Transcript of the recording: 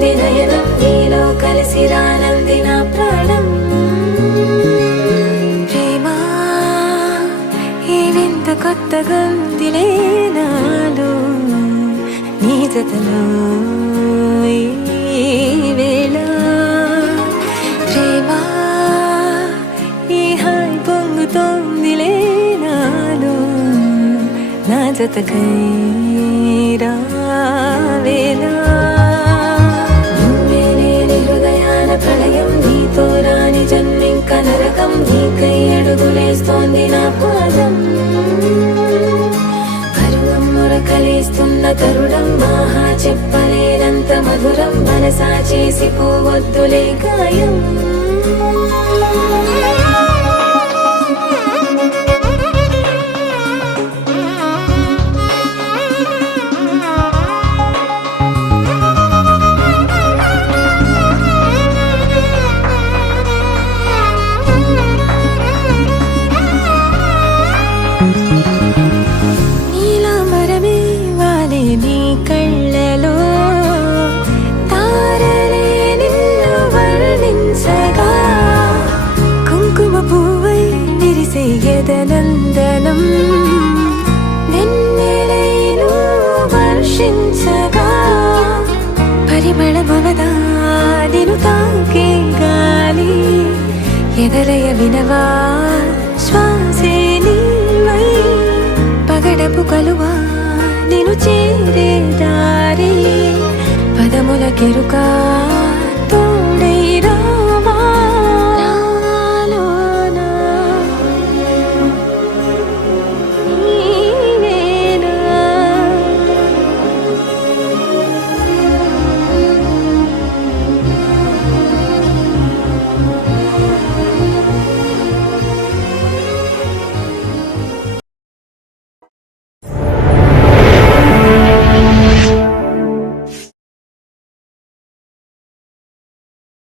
కురిపిస్తోంది నయనం నీలో కలిసి రానంది నా ప్రాణం ప్రేమ ఈ వింత కొత్తగా ఉందిలే నాలో నీ జతలో ఈ వేళ ప్రేమ ఈ హాయ్ పొంగుతోందిలే నాలో నా జతకై రావేలా నువ్వే లేని హృదయాల ప్రళయం నీతో రాని జన్మింక నరకం నీకై అడుగులేస్తోంది నా పాదం పరువం మురకలేస్తున్న తరుణం ఆహా చెప్పలేనంత మధురం మనసా చేసి పోవద్దులే గాయం నందనం వెన్నెలైను వర్షించగా పరిమళమవదా నిను తాకే గాలి ఎదలయ వినవా శ్వాసే నీవై పగడపు కలువా నిను చేరే దారి పదముల కెరుక తోడై రా